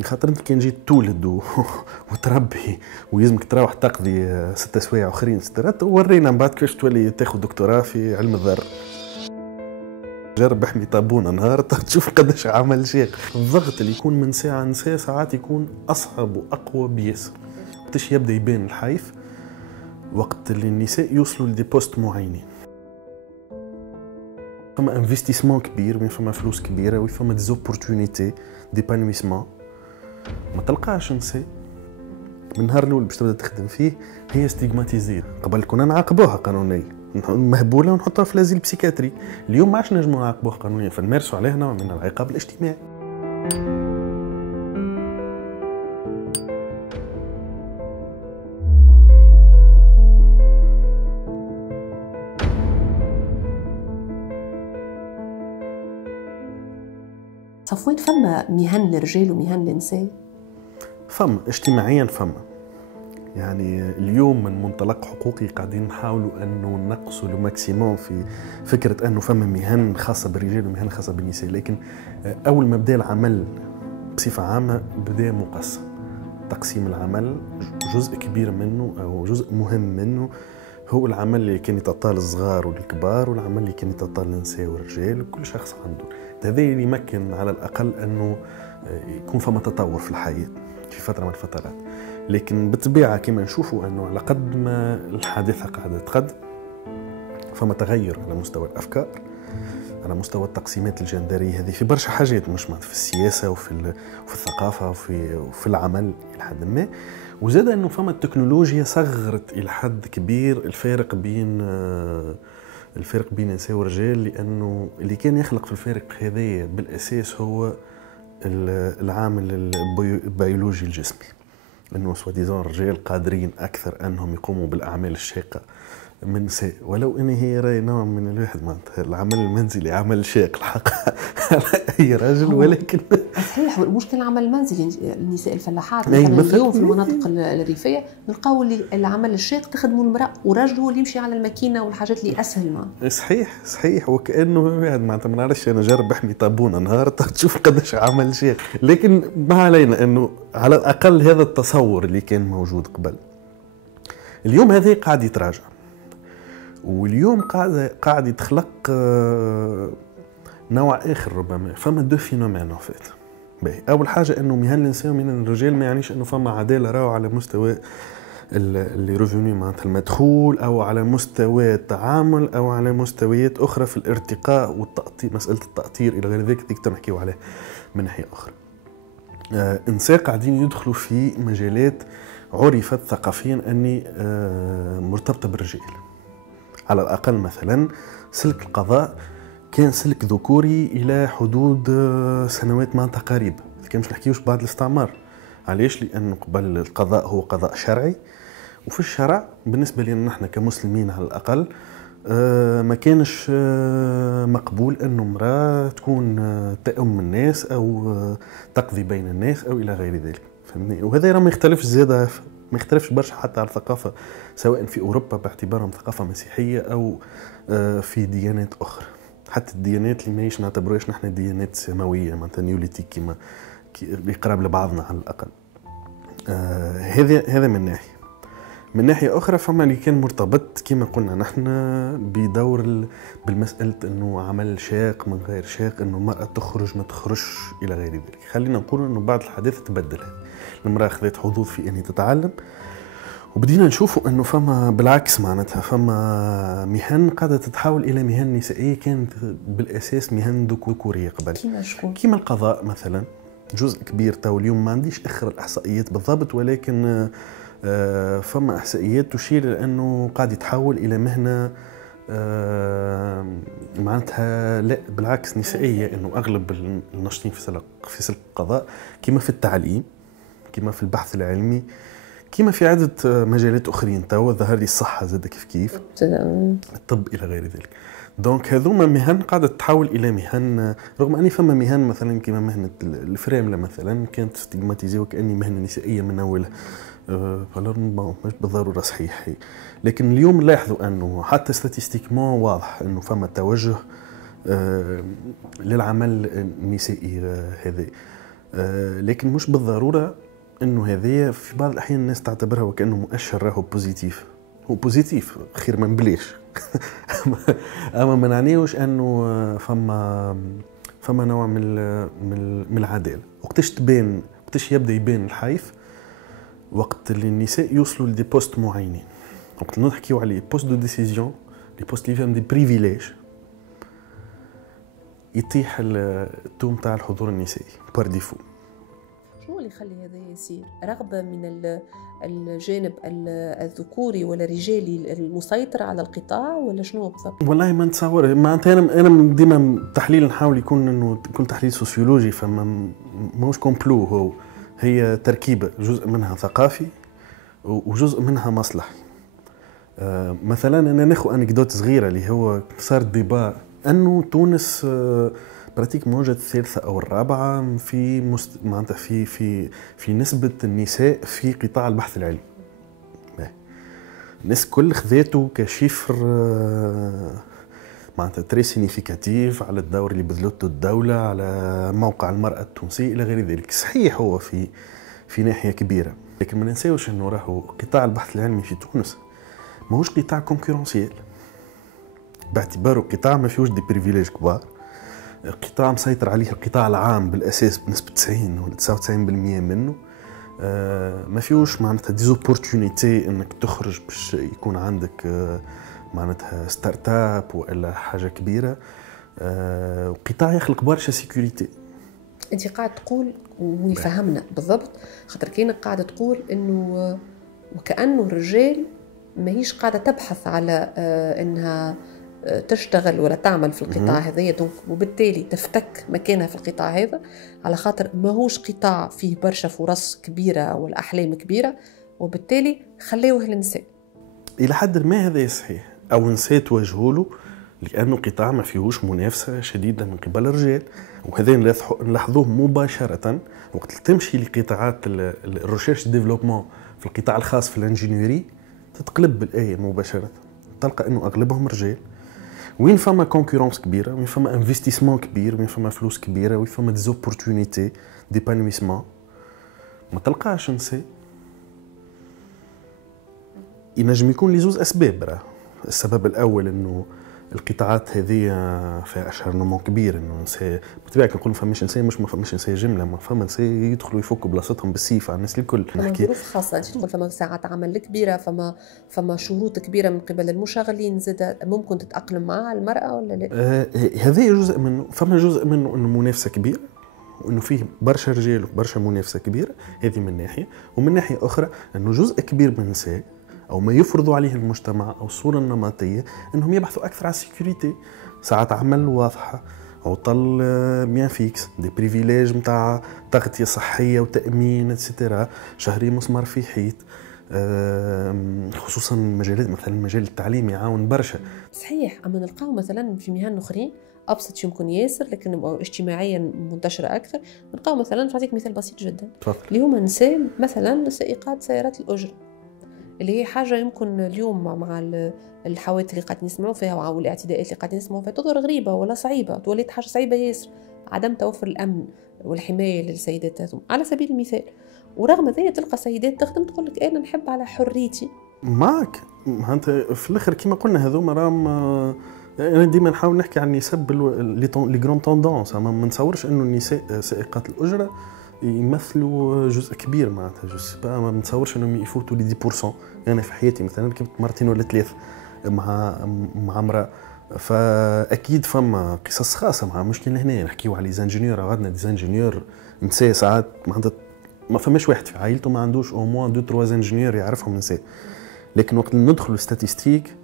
خاطر انت كان جيت تولد وتربي ويلزمك تروح تقضي 6 سوايع اخرين سترات، ورينا من بعد كيفاش تولي تاخذ دكتوراه في علم الذر. جرب احمي طابونه نهار تشوف قداش عمل شيق. الضغط اللي يكون من ساعه لساعه ساعات يكون اصعب واقوى بياسر. وقتاش يبدا يبان الحيف؟ وقت اللي النساء يوصلوا لدي بوست معينين. فما انفستيسمون كبير، وين فما فلوس كبيره، وين فما ديزوبورتونيتي ديبانويسمون ما تلقاش نساء من النهار الاول باش تبدا تخدم فيه هي ستيغماتيزي. قبل كنا نعاقبوها قانونيا مهبوله ونحطها في لازيل بسيكاتري. اليوم ما عادش نجموا نعاقبوها قانونيا، فنمارسوا عليها نوع من العقاب الاجتماعي. صفوان، فما مهن للرجال ومهن للنساء؟ فما اجتماعيا فما، يعني اليوم من منطلق حقوقي قاعدين نحاولوا انه نقصوا الماكسيموم في فكره انه فما مهن خاصه بالرجال ومهن خاصه بالنساء، لكن اول ما بدا العمل بصفه عامه بدا مقسم. تقسيم العمل جزء كبير منه او جزء مهم منه هو العمل اللي كان يتطال الصغار والكبار، والعمل اللي كان يتطال النساء والرجال، وكل شخص عنده. هذا اللي يمكن على الاقل انه يكون فما تطور في الحياه في فتره من الفترات. لكن بالطبيعه كما نشوفوا انه على قد ما الحادثه قاعده تقدم فما تغير على مستوى الافكار، على مستوى التقسيمات الجندريه هذه في برشا حاجات، مش في السياسه وفي الثقافه وفي العمل الى حد ما. وزاد انه فما التكنولوجيا صغرت الى حد كبير الفارق بين النساء والرجال، لانه اللي كان يخلق في الفارق هذايا بالاساس هو العامل البيولوجي الجسمي، انه سواديزون الرجال قادرين اكثر انهم يقوموا بالاعمال الشاقه من نساء، ولو ان هي راي نوع من الواحد معناتها العمل المنزلي عمل شاق الحق على اي رجل، ولكن صحيح. والمشكل العمل المنزلي النساء الفلاحات مثلا اليوم في المناطق الريفيه نلقاو العمل الشاق تخدموا المراه، والرجل هو اللي يمشي على الماكينه والحاجات اللي اسهل. ما صحيح وكانه واحد معناتها ما نعرفش، انا جرب احمي طابونه نهار تشوف قداش عمل شاق. لكن ما علينا، انه على الاقل هذا التصور اللي كان موجود قبل اليوم هذا قاعد يتراجع، واليوم قاعد يتخلق نوع اخر. ربما فما دو فينومين فات. اول حاجه انه مهن النساء ومهن الرجال ما يعنيش انه فما عداله راهو على مستوى اللي ريفوني معناتها المدخول، او على مستوى التعامل، او على مستويات اخرى في الارتقاء والتأطير. مساله التأطير الى غير ذلك ديك نحكيو عليه من ناحيه اخرى. النساء قاعدين يدخلوا في مجالات عرفت ثقافيا اني مرتبطه بالرجال. على الأقل مثلا سلك القضاء كان سلك ذكوري إلى حدود سنوات معناتها قريبة، كان مش نحكيوش بعد الاستعمار. علاش؟ لأنه قبل القضاء هو قضاء شرعي، وفي الشرع بالنسبة لنا نحن كمسلمين على الأقل ما كانش مقبول أنه امرأة تكون تأم الناس أو تقضي بين الناس أو إلى غير ذلك، فهمني؟ وهذا ما يختلفش زيادة، ما يختلفش برشا حتى على الثقافة سواء في أوروبا باعتبارهم ثقافة مسيحية أو في ديانات أخرى. حتى الديانات اللي ماهيش نعتبروهاش نحن ديانات سماوية معناتها نيوليتيك كما قراب لبعضنا على الأقل. هذا من ناحية أخرى فما اللي كان مرتبط كما قلنا نحن بدور بالمسألة أنه عمل شاق من غير شاق، أنه المرأة تخرج ما تخرجش إلى غير ذلك. خلينا نقول أنه بعد الحداثة تبدل، المرأة أخذت حظوظ في أن تتعلم، وبدينا نشوفوا أنه فما بالعكس معناتها فما مهن قاعدة تتحول إلى مهن نسائية كانت بالأساس مهن ذكورية قبل، كما القضاء مثلا. جزء كبير تو اليوم ما عنديش آخر الإحصائيات بالضبط، ولكن فما إحصائيات تشير إلى أنه قاعد يتحول إلى مهنة معناتها لا بالعكس نسائية، أنه أغلب الناشطين في سلك القضاء كما في التعليم، كما في البحث العلمي، كما في عدة مجالات أخرين. توا ظهر لي الصحة زاد كيف الطب إلى غير ذلك. دونك هذوما مهن قاعدة تتحول إلى مهن، رغم أني فما مهن مثلا كما مهنة الفراملة مثلا كانت ستيغماتيزي وكأني مهنة نسائية من أولها، مش بالضرورة صحيح. لكن اليوم نلاحظوا أنه حتى ستاتيستيكمون واضح أنه فما توجه للعمل النسائي هذا. لكن مش بالضروره انه هذه في بعض الاحيان الناس تعتبرها وكانه مؤشر راهو بوزيتيف. هو بوزيتيف خير من بليش. اما ما نعنيوش انه فما نوع من العداله. وقتاش يبدا يبان الحيف؟ وقت اللي النساء يوصلوا لدي بوست معينين، وقت اللي نحكيو على بوست دو ديسيزيون، لي بوست اللي فيهم دي بريفيليج، يطيح التوم تاع الحضور النسائي بار ديفو. شنو اللي يخلي هذا يصير؟ رغبة من الجانب الذكوري ولا الرجالي المسيطر على القطاع، ولا شنو بالضبط؟ والله ما نتصور. معناتها انا ديما تحليل نحاول يكون انه يكون تحليل سوسيولوجي، فما ماهوش كومبلو. هي تركيبه، جزء منها ثقافي وجزء منها مصلحي. مثلا انا ناخذ انكدوت صغيره اللي هو صار ديبا انه تونس براتيك موجة الثالثة أو الرابعة معناتها في نسبة النساء في قطاع البحث العلمي. الناس كل خذاته كشيفر معناتها تري سينيفيكاتيف على الدور اللي بذلته الدولة، على موقع المرأة التونسية إلى غير ذلك. صحيح هو في ناحية كبيرة، لكن ما ننساوش إنه راهو قطاع البحث العلمي في تونس ماهوش قطاع كونكورنسيال، باعتباره قطاع ما فيهوش دي بريفيليج كبار، قطاع مسيطر عليه القطاع العام بالاساس بنسبه 90 ولا 99% منه. ما فيهوش معناتها ديزوبورتونيتي انك تخرج باش يكون عندك معناتها ستارت اب ولا حاجه كبيره. قطاع يخلق برشا سيكوريتي. انت قاعد تقول ويفهمنا بالضبط، خاطر كاينك قاعده تقول انه وكانه الرجال ماهيش قاعده تبحث على انها تشتغل ولا تعمل في القطاع هذايا، وبالتالي تفتك مكانها في القطاع هذا على خاطر ماهوش قطاع فيه برشا فرص كبيرة والأحلام كبيرة، وبالتالي خليوه للنساء. إلى حد ما هذا صحيح، أو نساء توجهوا له لأنه قطاع ما فيهوش منافسة شديدة من قبل الرجال. وهذا نلاحظوه مباشرة وقت تمشي لقطاعات الريشيرش ديفلوبمون في القطاع الخاص في الانجينيوري، تتقلب بالآية مباشرة، تلقى أنه أغلبهم رجال. وين فما كونكورونس كبيره، وين فما انفستيسمون كبير، وين فما فلوس كبيره، وين فما ديزوبورتونيتي ديبانويسمون، ما تلقاش نساء. ينجم يكون لي زوز اسباب. راه السبب الاول انه القطاعات هذه فيها اشهرنمون كبير، انه نساء بالطبيعه كنقولوا فماش نساء، مش ما فماش نساء جمله، ما فما نساء يدخلوا يفكوا بلاصتهم بالسيف على الناس الكل. نحكي ظروف خاصه، انت تقول فما ساعات عمل كبيره، فما شروط كبيره من قبل المشغلين، زاد ممكن تتاقلم معها المراه ولا لا؟ هذا جزء منه. فما جزء منه انه منافسه كبيره، وانه فيه برشا رجال وبرشا منافسه كبيره، هذه من ناحيه. ومن ناحيه اخرى انه جزء كبير من النساء او ما يفرضوا عليه المجتمع او الصوره النمطيه انهم يبحثوا اكثر على السيكوريتي، ساعات عمل واضحه، او طل بيان فيكس، دي بريفيليج نتاع تغطيه صحيه وتامين اتسيتيرا، شهري مسمار في حيط. خصوصا مجالات مثلا مجال التعليم يعاون برشا. صحيح، اما نلقاو مثلا في مهن اخرين ابسط يمكن ياسر لكن اجتماعيا منتشره اكثر. نلقاو مثلا، نعطيك مثال بسيط جدا، اللي هما نساء مثلا سائقات سيارات الاجره، اللي هي حاجه يمكن اليوم مع الحوادث اللي قاعدين نسمعوا فيها والاعتداءات اللي قاعدين نسمعوا فيها تظهر غريبه ولا صعيبه، توليت حاجه صعيبه ياسر، عدم توفر الامن والحمايه للسيدات هذوم على سبيل المثال. ورغم ذلك تلقى سيدات تخدم تقول لك انا نحب على حريتي. معك انت في الاخر كما قلنا هذوما راهم. انا ديما نحاول نحكي عن نسب لي غران توندونس، ما نتصورش انه النساء سائقات الاجره يمثلوا جزء كبير معناتها ما نتصورش انهم يفوتوا لي 10%. انا في حياتي مثلا ركبت مرتين ولا ثلاث مع امراه، فاكيد فما قصص خاصه مع مشكل هنا. نحكيو على زانجينيور، غادنا دي زانجينيور نساء ساعات معناتها ما فماش واحد في عائلته ما عندوش او موان 2 3 انجينيور يعرفهم نساء. لكن وقت ندخلوا ستاتيستيك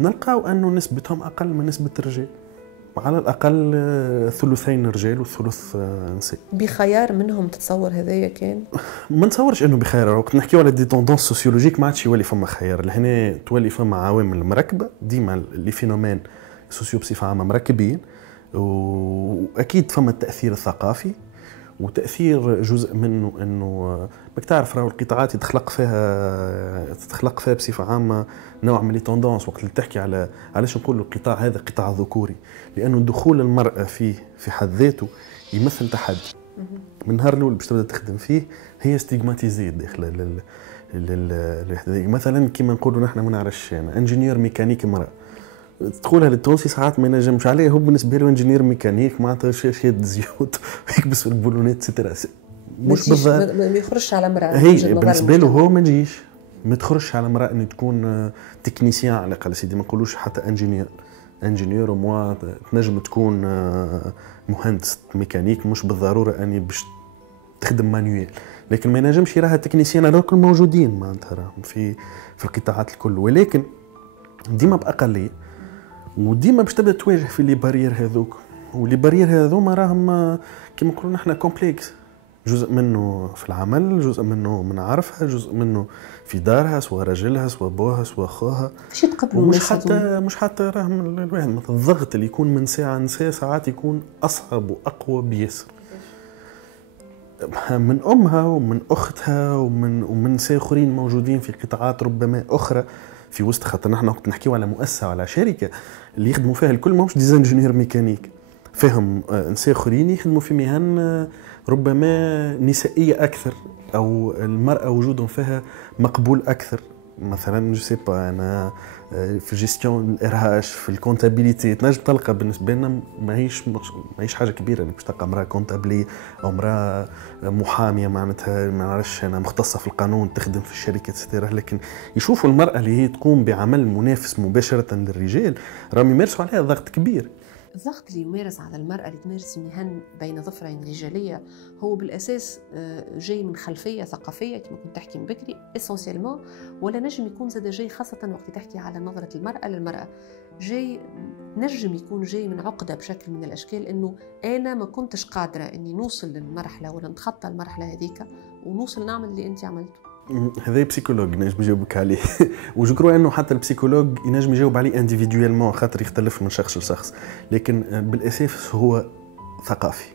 نلقاو انه نسبتهم اقل من نسبه الرجال، على الاقل ثلثين رجال وثلث نساء. بخيار منهم تتصور هذايا كان؟ ما نتصورش انه بخيار. وقت نحكيو على دي توندونس سوسيولوجيك ما عادش يولي فما خيار، لهنا تولي فما عوامل مركبه، ديما لي فينومين سوسيو بصفه عامه مركبين، واكيد فما التاثير الثقافي، وتاثير جزء منه انه بدك تعرف راهو القطاعات تتخلق فيها بصفه عامه نوع من لي توندونس. وقت اللي تحكي على علاش نقولوا القطاع هذا قطاع ذكوري، لانه دخول المراه فيه في حد ذاته يمثل تحدي. من النهار الاول باش تبدا تخدم فيه هي ستيغماتيزي داخل مثلا كيما نقولوا نحن ما نعرفش انا انجينيور ميكانيك مرأة تقولها للتونسي ساعات ما ينجمش عليه، هو بالنسبه له انجينير ميكانيك معناتها شاد زيوت ويكبس في البولونات سترا مش بالضبط ما يخرجش على امراه. هي بالنسبه له هو ما نجيش ما تخرجش على امراه ان تكون تكنيسيان على الاقل سيدي، ما نقولوش حتى انجينيور وموا تنجم تكون مهندس ميكانيك، مش بالضروره اني باش تخدم مانيويل، لكن ما ينجمش يراها تكنيسيان. هذول الكل موجودين معناتها راهم في القطاعات الكل، ولكن ديما باقليه وديما باش تبدا تواجه في لي بارير هذوك، ولي بارير هذوما راهم كيما نقولوا نحن كومبلكس، جزء منه في العمل، جزء منه من عارفها، جزء منه في دارها سواء راجلها سواء بوها سواء خوها. كيفاش تقبلوا مش حتى راهم الواحد مثلا الضغط اللي يكون من ساعه لساعه ساعات يكون اصعب واقوى بيسر من امها ومن اختها ومن نساء اخرين موجودين في قطاعات ربما اخرى في وسط، خاطر نحن وقت نحكيو على مؤسسه وعلى شركه اللي يخدموا فيها الكل ماهوش ديزاينر ميكانيك، فيهم نساء اخرين يخدموا في مهن ربما نسائيه اكثر او المراه وجودهم فيها مقبول اكثر. مثلا جو سي با انا في جيستيون الارهاش في الكونتابيليتي تنجم تلقى بالنسبه لنا ماهيش حاجه كبيره انك باش تلقى امراه كونتابلي او امراه محاميه معناتها ما نعرفش انا مختصه في القانون تخدم في الشركات ستيرة، لكن يشوفوا المراه اللي هي تقوم بعمل منافس مباشره للرجال راهم يمارسوا عليها ضغط كبير. الضغط اللي يمارس على المرأة اللي تمارس مهن بين ظفرين رجالية هو بالأساس جاي من خلفية ثقافية كما كنت تحكي من بكري اسونسيالمون، ولا نجم يكون زاد جاي خاصة وقت تحكي على نظرة المرأة للمرأة، جاي نجم يكون جاي من عقدة بشكل من الأشكال إنه أنا ما كنتش قادرة إني نوصل للمرحلة ولا نتخطى المرحلة هذيك ونوصل نعمل اللي أنت عملته. هذا بسيكولوج نجم يجاوبك عليه وجكروا انه حتى البسيكولوج ينجم يجاوب عليه انديفيدويلمون خاطر يختلف من شخص لشخص، لكن بالاساس هو ثقافي،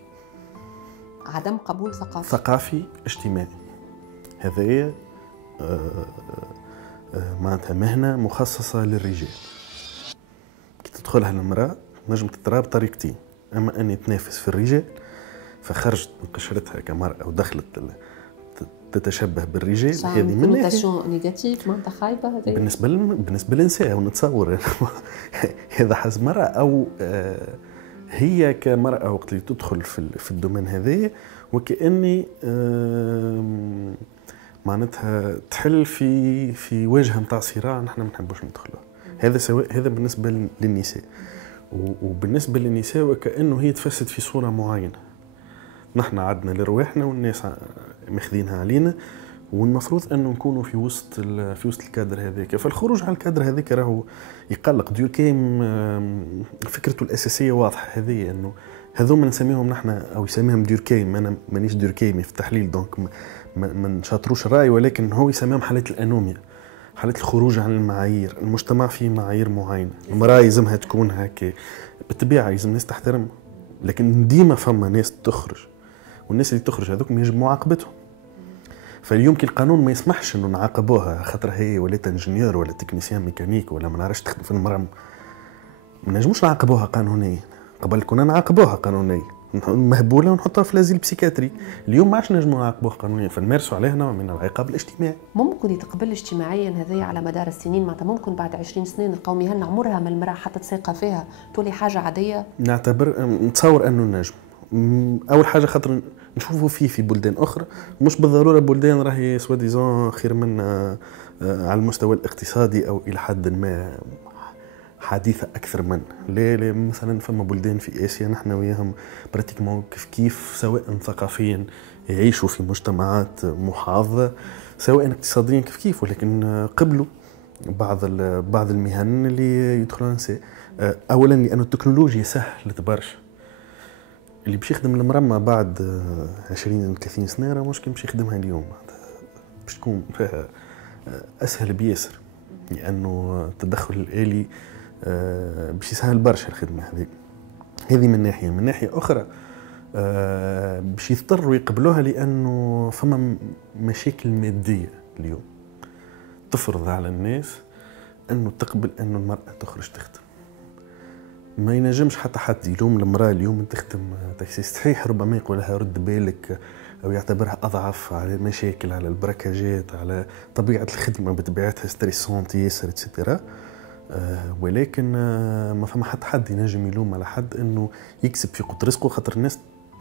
عدم قبول ثقافي اجتماعي. هذه معناتها مهنه مخصصه للرجال، كي تدخلها المراه نجم تترى بطريقتين، اما اني تنافس في الرجال فخرجت من قشرتها كمراه ودخلت تتشبه بالرجال، هذه من ناحيه نيجاتيف معناتها خايبه. هذه بالنسبه للنساء ونتصور هذا حسب مرأة او هي كمرأة وقت اللي تدخل في الدومين هذا وكأني معناتها تحل في واجهه نتاع صراع نحن ما نحبوش ندخلوه. هذا بالنسبه للنساء، وبالنسبه للنساء وكأنه هي تفسد في صوره معينه، نحن عدنا لرواحنا والناس ماخذينها علينا، والمفروض انه نكونوا في وسط الكادر هذاك. فالخروج على الكادر هذاك راهو يقلق. ديوركيم فكرته الاساسيه واضحه، هذه انه هذوما نسميهم نحن او يسميهم ديوركيم، انا مانيش ديوركيمي في التحليل دونك ما نشاطروش الراي، ولكن هو يسميهم حالات الانوميا، حالات الخروج عن المعايير. المجتمع فيه معايير معينه، المراه يلزمها تكون هكا بالطبيعه، يلزم الناس تحترم، لكن ديما فما ناس تخرج، والناس اللي تخرج هذوك يجب معاقبتهم. فاليوم القانون ما يسمحش انه نعاقبوها خاطر هي ولات انجينيور ولا تكنيسيان ميكانيك ولا ما نعرفش تخدم في المرمى، ما نجموش نعاقبوها قانونيا. قبل كنا نعاقبوها قانونيا مهبوله ونحطها في لازيل بسيكاتري، اليوم ما عادش نجموا نعاقبوها قانونيا، فنمارسوا عليها نوع من العقاب الاجتماعي. ممكن يتقبل اجتماعيا هذه على مدار السنين، معناتها ممكن بعد 20 سنه نلقاو مهن عمرها ما المراه حتى تساقى فيها تولي حاجه عاديه. نتصور انه نجم. اول حاجه خاطر نشوفوا في بلدان اخرى، مش بالضروره بلدان راهي سوا ديزون خير منا على المستوى الاقتصادي او الى حد ما حديثه اكثر من لا مثلا فما بلدان في اسيا نحن وياهم براتيكمون كيف سواء ثقافيا يعيشوا في مجتمعات محافظه، سواء اقتصاديا كيف، ولكن قبلوا بعض المهن اللي يدخلون النساء. اولا لأن التكنولوجيا سهلت برشا، اللي باش يخدم المرمى بعد 20 30 سنه راه مش باش يخدمها اليوم، باش تكون فيها اسهل بيسر، لانه التدخل الالي باش يسهل برشا الخدمه هذه من ناحيه. من ناحيه اخرى باش يضطروا يقبلوها لانه فما مشاكل ماديه اليوم تفرض على الناس انه تقبل انه المراه تخرج تخدم. ما ينجمش حتى حد يلوم المراه اليوم تخدم تاكسي. صحيح ربما يقولها رد بالك او يعتبرها اضعف على المشاكل، على البركاجات، على طبيعه الخدمه بطبيعتها ستريسونت ياسر اتسيتيرا، ولكن ما فما حتى حد ينجم يلوم على حد انه يكسب في قوت رزقه، خاطر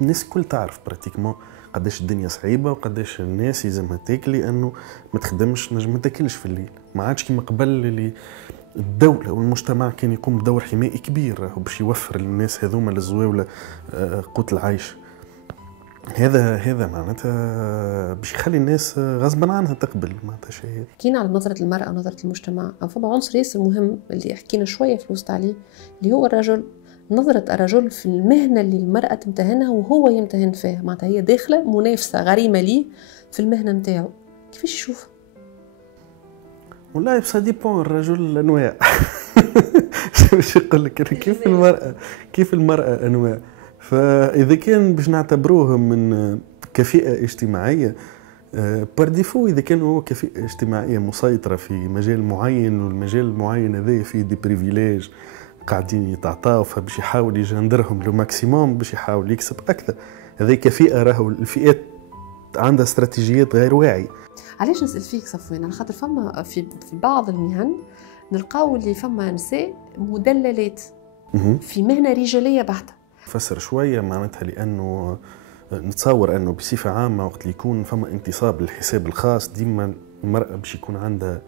الناس الكل تعرف براتيكمون قداش الدنيا صعيبه وقداش الناس يلزمها تاكلي، انه ما تخدمش نجم ما تاكلش في الليل. ما عادش كيما قبل اللي الدولة والمجتمع كان يقوم بدور حمائي كبير باش يوفر للناس هذوما الزواولة قوت العيش. هذا معناتها باش يخلي الناس غصبا عنها تقبل معناتها شيء. حكينا على نظرة المرأة ونظرة المجتمع، فما عنصر ياسر مهم اللي حكينا شوية في الوسط عليه، اللي هو الرجل. نظرة الرجل في المهنة اللي المرأة تمتهنها وهو يمتهن فيها، معناتها هي داخلة منافسة غريمة ليه في المهنة متاعه، كيفاش يشوف؟ والله بصا ديبون الرجل الانواع. باش يقول لك كيف المرأة انواع. فاذا كان باش نعتبروهم من كفئة اجتماعية بار ديفو، اذا كان هو كفئة اجتماعية مسيطرة في مجال معين والمجال المعين هذا فيه دي بريفيليج قاعدين يتعطاو، فباش يحاول يجندرهم لو ماكسيموم باش يحاول يكسب اكثر. هذه كفئة راهو الفئات عندها استراتيجيات غير واعية. علاش نسأل فيك صفوان؟ على خاطر فما في بعض المهن نلقاو اللي فما نساء مدللات في مهنة رجالية بحتة. فسر شوية معناتها، لأنه نتصور أنه بصفة عامة وقت اللي يكون فما انتصاب للحساب الخاص ديما المرأة باش يكون عندها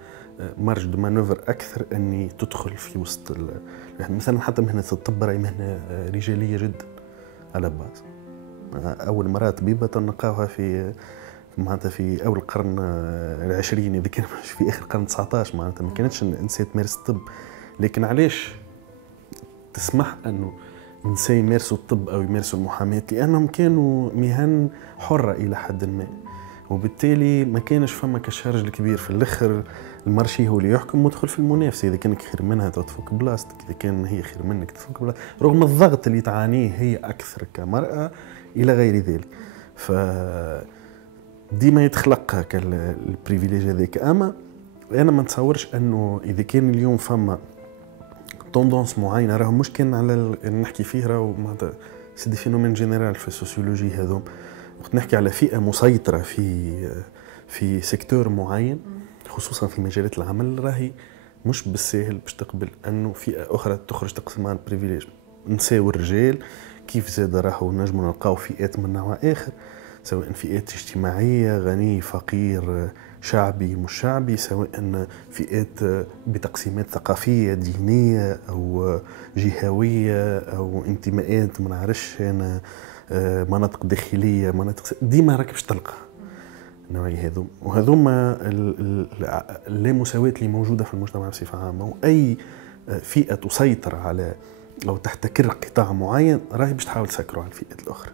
مارج دو مانوفر أكثر أني تدخل في وسط يعني مثلا حتى مهنة الطب راهي مهنة رجالية جدا على باز. أول مرأة طبيبة تلقاوها في معناتها في أول القرن العشرين، إذا كان مش في آخر القرن 19 معناتها ما كانتش النساء تمارس الطب. لكن علاش تسمح أنه النساء يمارسوا الطب أو يمارسوا المحاماة؟ لأنهم كانوا مهن حرة إلى حد ما، وبالتالي ما كانش فما كشارج الكبير. في الآخر المارشي هو اللي يحكم وتدخل في المنافسة، إذا كانك خير منها تفك بلاستك، إذا كان هي خير منك تفك بلاستك، رغم الضغط اللي تعانيه هي أكثر كمرأة إلى غير ذلك. ف ديما يتخلق هكا البريفيليج هذاك. اما انا ما نتصورش انه اذا كان اليوم فما توندونس معينه، راه مش كان على نحكي فيه، راه معناتها سي دي فينومين جينيرال في السوسيولوجي هذوم. وقت نحكي على فئه مسيطره في سيكتور معين خصوصا في مجالات العمل، راهي مش بالسهل باش تقبل انه فئه اخرى تخرج تقسم عن البريفيليج. النساء والرجال كيف زاد راهو نجموا نلقاو فئات من نوع اخر، سواء فئات اجتماعية غني فقير شعبي مش شعبي، سواء فئات بتقسيمات ثقافية دينية أو جهوية أو انتماءات ما نعرفش أنا مناطق داخلية مناطق ديما راك باش تلقى النوعية وهذوما لا مساواة اللي موجودة في المجتمع بصفة عامة. وأي فئة تسيطر على أو تحتكر قطاع معين راهي باش تحاول تسكره على الفئات الأخرى،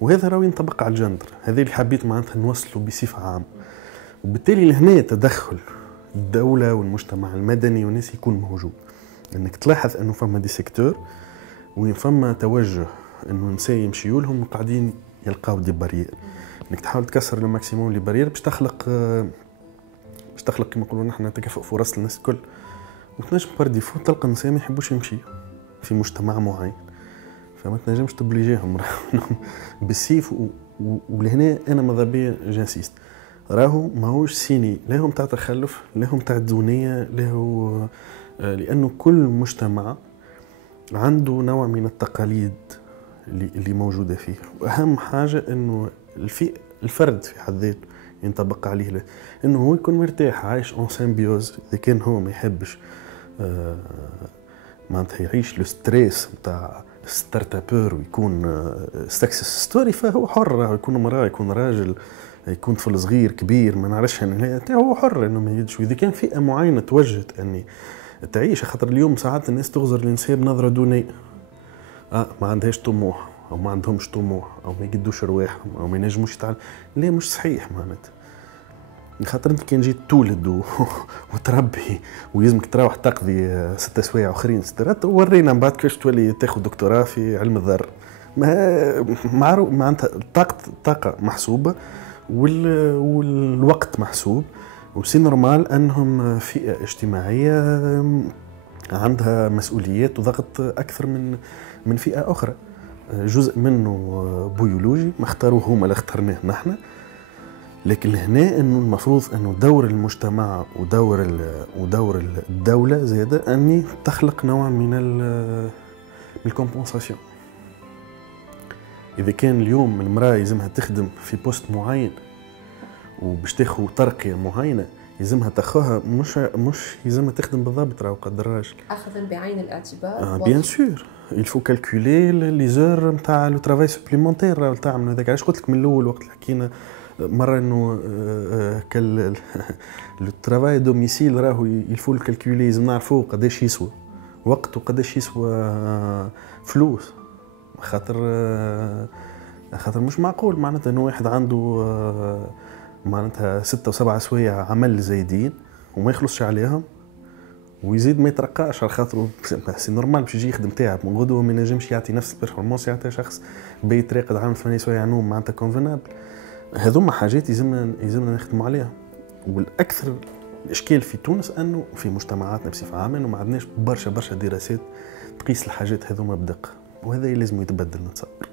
وهذا راهو ينطبق على الجندر. هذا اللي حبيت معناتها نوصله بصفة عامة. وبالتالي لهنا تدخل الدولة والمجتمع المدني والناس يكون موجود، انك تلاحظ انه فما دي سيكتور وين فما توجه انه النساء يمشيوا لهم وقاعدين يلقاو دي بارير، انك تحاول تكسر الماكسيموم لي بارير باش تخلق كما نقولوا نحن تكافؤ فرص للناس الكل. وتنجم بار ديفو تلقى النساء ما يحبوش يمشيوا في مجتمع معين، فما تنجمش تبليجيهم بالسيف. ولهنا انا ماذا بيا جانسيست، راهو ماهوش سيني لهم تاع تخلف لهم تاع دونيه له، لانه كل مجتمع عنده نوع من التقاليد اللي موجوده فيه. واهم حاجه انه الفرد في حد ذاته ينطبق عليه انه هو يكون مرتاح عايش اون سيمبيوز. اذا كان هو ما يحبش معناتها يعيش لو ستريس نتاع ستارت ابور ويكون سكسس ستوري، فهو حر، يكون مراه يكون راجل يكون طفل صغير كبير ما نعرفش يعني هو حر انه ما يدش. واذا كان فئه معينه توجهت اني تعيش، خاطر اليوم ساعات الناس تغزر الانسان بنظره دونيه، ما عندهاش طموح او ما عندهمش طموح او ما يقدوش رواحهم او ما ينجموش يتعلم. لا مش صحيح معناتها، خاطر انت كان جيت تولد وتربي ويلزمك تروح تقضي 6 سوايع اخرين سترات، ورينا من بعد كيفاش تولي تاخذ دكتوراه في علم الذر. معروف معناتها الطاقه محسوبه والوقت محسوب، وسي نورمال انهم فئه اجتماعيه عندها مسؤوليات وضغط اكثر من فئه اخرى. جزء منه بيولوجي ما اختاروه هما اللي اخترناه نحن، لكن هنا انه المفروض انه دور المجتمع ودور الدوله زياده اني تخلق نوع من الكومبنساسيون. اذا كان اليوم المراه يلزمها تخدم في بوست معين وباش تاخذ ترقيه معينه، يلزمها تاخذها مش يلزمها تخدم بالضبط راهو قد الراجل، اخذا بعين الاعتبار. بيان سور il faut calculer les heures نتاع لو ترافاي سوبليمونتير راهو تعملوا هذاك. علاش قلت لك من الاول وقت اللي حكينا مره انه لو ترافاي دوميسيل راهو يلفو الكالكولي، لازم نعرفوا قداش يسوى وقت وقداش يسوى فلوس. خاطر مش معقول معناتها انه واحد عنده معناتها 6 و7 سوايع عمل زايدين وما يخلصش عليهم ويزيد ما يترقاش، على خاطر سي نورمال باش يجي يخدم تاعك من غدوه ما ينجمش يعطي نفس البيرفورمانس يعطيها شخص بيت راقد عامل 8 سوايع نوم معناتها كونفينابل. هذوما حاجات يلزمنا نخدموا عليها. والاكثر الاشكال في تونس انه في مجتمعاتنا بصفه عامه انه ما عندناش برشا دراسات تقيس الحاجات هذوما بدقه، وهذا لازم يتبدل نتصور.